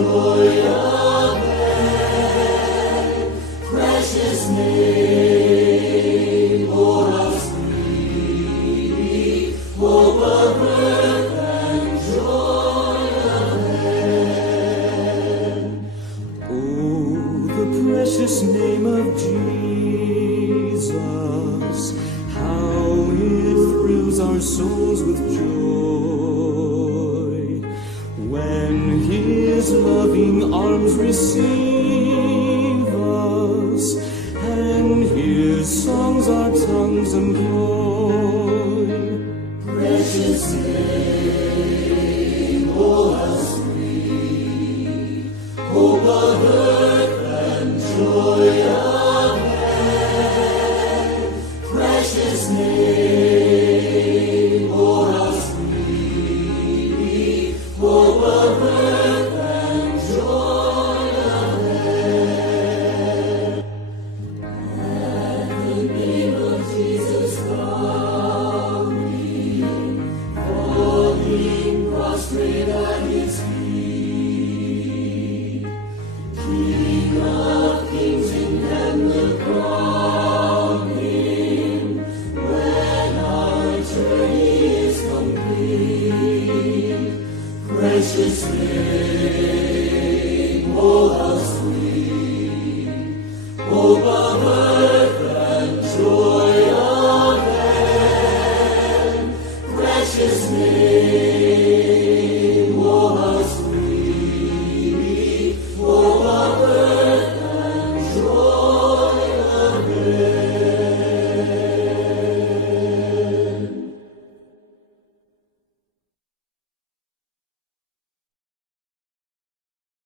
joy of heaven, precious name, o'er us sweet, hope of earth and joy of heaven. Oh, the precious name of Jesus, how it thrills our souls with joy when His loving arms receive us, and His songs our tongues employ. Precious name, oh how sweet, hope of earth and joy of heaven. Precious name, oh how sweet, hope of earth and joy of heaven. At the name of Jesus coming, falling prostrate at His feet, King of kings in heaven crown Him when our journey is complete. Precious name.